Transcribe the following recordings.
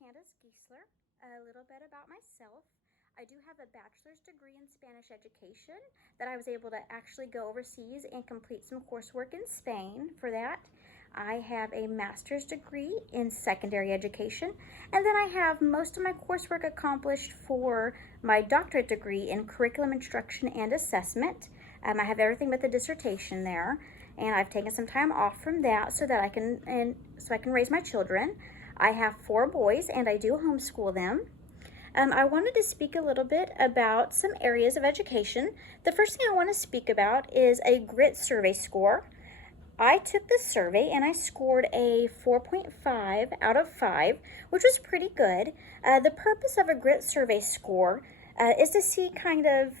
Candace Giesler. A little bit about myself. I do have a bachelor's degree in Spanish education that I was able to actually go overseas and complete some coursework in Spain for that. I have a master's degree in secondary education, and then I have most of my coursework accomplished for my doctorate degree in curriculum instruction and assessment. I have everything but the dissertation there, and I've taken some time off from that so that I can raise my children. I have 4 boys and I do homeschool them. I wanted to speak a little bit about some areas of education. The first thing I want to speak about is a GRIT survey score. I took this survey and I scored a 4.5 out of 5, which was pretty good. The purpose of a GRIT survey score is to see kind of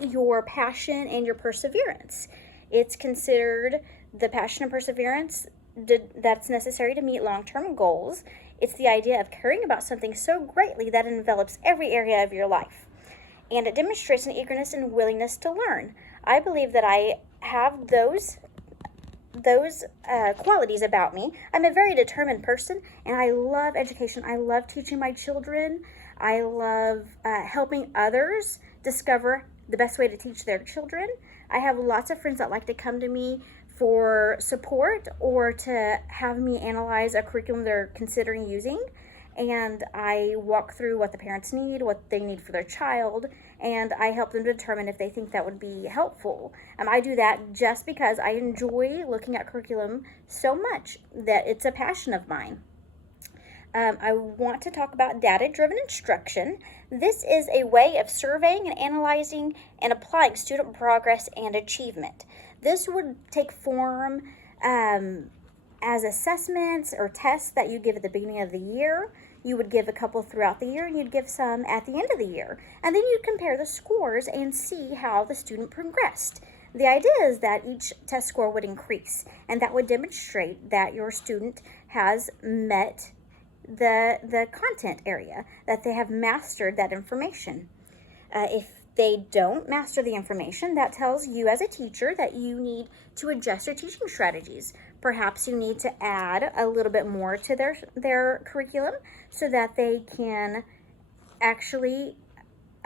your passion and your perseverance. It's considered the passion and perseverance that's necessary to meet long-term goals. It's the idea of caring about something so greatly that it envelops every area of your life. And it demonstrates an eagerness and willingness to learn. I believe that I have those qualities about me. I'm a very determined person, and I love education. I love teaching my children. I love helping others discover the best way to teach their children. I have lots of friends that like to come to me for support or to have me analyze a curriculum they're considering using. And I walk through what the parents need, what they need for their child, and I help them determine if they think that would be helpful. I do that just because I enjoy looking at curriculum so much that it's a passion of mine. I want to talk about data-driven instruction. This is a way of surveying and analyzing and applying student progress and achievement. This would take form as assessments or tests that you give at the beginning of the year. You would give a couple throughout the year, and you'd give some at the end of the year. And then you'd compare the scores and see how the student progressed. The idea is that each test score would increase, and that would demonstrate that your student has met the content area, that they have mastered that information. If they don't master the information, that tells you as a teacher that you need to adjust your teaching strategies. Perhaps you need to add a little bit more to their curriculum so that they can actually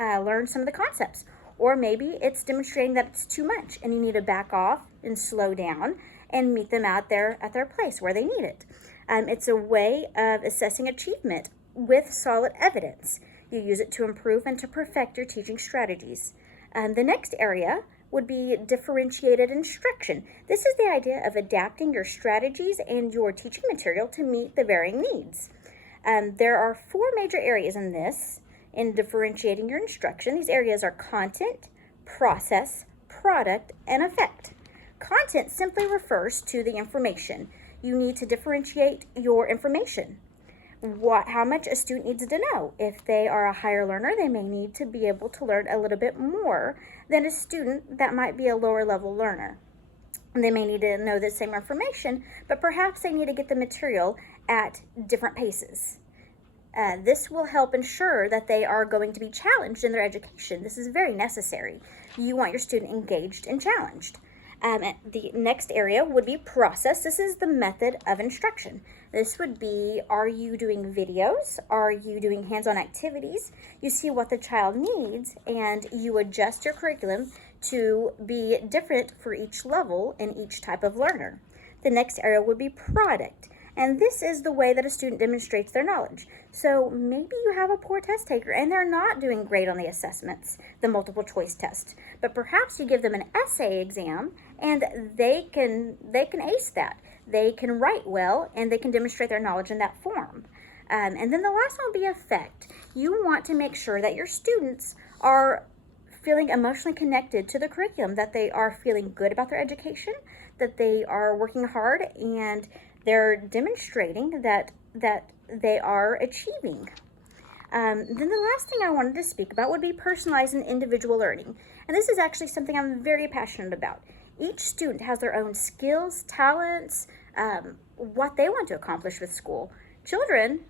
learn some of the concepts. Or maybe it's demonstrating that it's too much and you need to back off and slow down and meet them at their place where they need it. It's a way of assessing achievement with solid evidence. You use it to improve and to perfect your teaching strategies. The next area would be differentiated instruction. This is the idea of adapting your strategies and your teaching material to meet the varying needs. There are 4 major areas in differentiating your instruction. These areas are content, process, product, and effect. Content simply refers to the information. You need to differentiate your information. How much a student needs to know. If they are a higher learner, they may need to be able to learn a little bit more than a student that might be a lower level learner. They may need to know the same information, but perhaps they need to get the material at different paces. This will help ensure that they are going to be challenged in their education. This is very necessary. You want your student engaged and challenged. The next area would be process. This is the method of instruction. This would be, are you doing videos? Are you doing hands-on activities? You see what the child needs and you adjust your curriculum to be different for each level and each type of learner. The next area would be product. And this is the way that a student demonstrates their knowledge. So maybe you have a poor test taker and they're not doing great on the assessments, the multiple choice test. But perhaps you give them an essay exam and they can ace that. They can write well and they can demonstrate their knowledge in that form. And then the last one will be effect. You want to make sure that your students are feeling emotionally connected to the curriculum, that they are feeling good about their education, that they are working hard, and they're demonstrating that they are achieving. Then the last thing I wanted to speak about would be personalized and individual learning. And this is actually something I'm very passionate about. Each student has their own skills, talents, what they want to accomplish with school. Children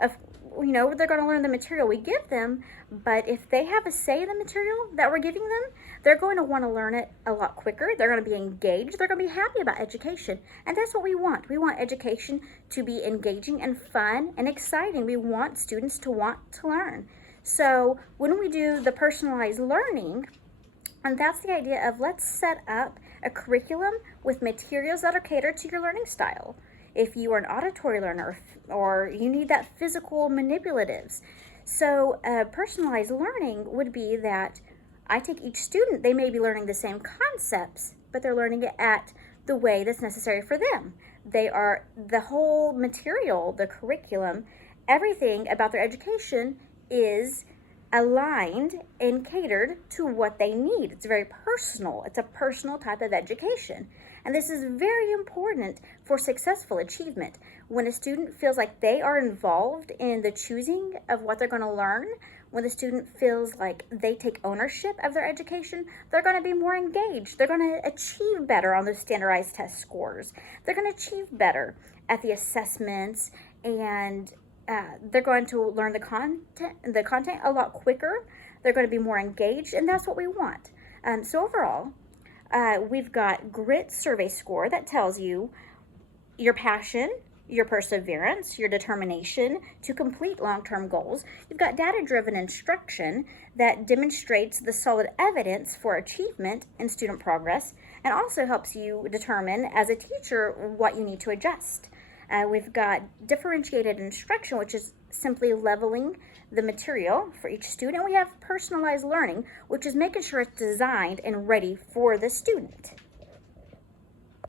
of, they're going to learn the material we give them, but if they have a say in the material that we're giving them, they're going to want to learn it a lot quicker. They're going to be engaged. They're going to be happy about education. And that's what we want. We want education to be engaging and fun and exciting. We want students to want to learn. So when we do the personalized learning, and that's the idea of, let's set up a curriculum with materials that are catered to your learning style. If you are an auditory learner or you need that physical manipulatives. So personalized learning would be that I take each student, they may be learning the same concepts, but they're learning it at the way that's necessary for them. The whole material, the curriculum, everything about their education is aligned and catered to what they need. It's very personal. It's a personal type of education. And this is very important for successful achievement. When a student feels like they are involved in the choosing of what they're going to learn, when the student feels like they take ownership of their education, they're going to be more engaged. They're going to achieve better on those standardized test scores. They're going to achieve better at the assessments, and they're going to learn the content a lot quicker. They're going to be more engaged, and that's what we want. So overall, we've got GRIT survey score that tells you your passion, your perseverance, your determination to complete long-term goals. You've got data-driven instruction that demonstrates the solid evidence for achievement in student progress and also helps you determine as a teacher what you need to adjust. We've got differentiated instruction, which is simply leveling the material for each student. We have personalized learning, which is making sure it's designed and ready for the student.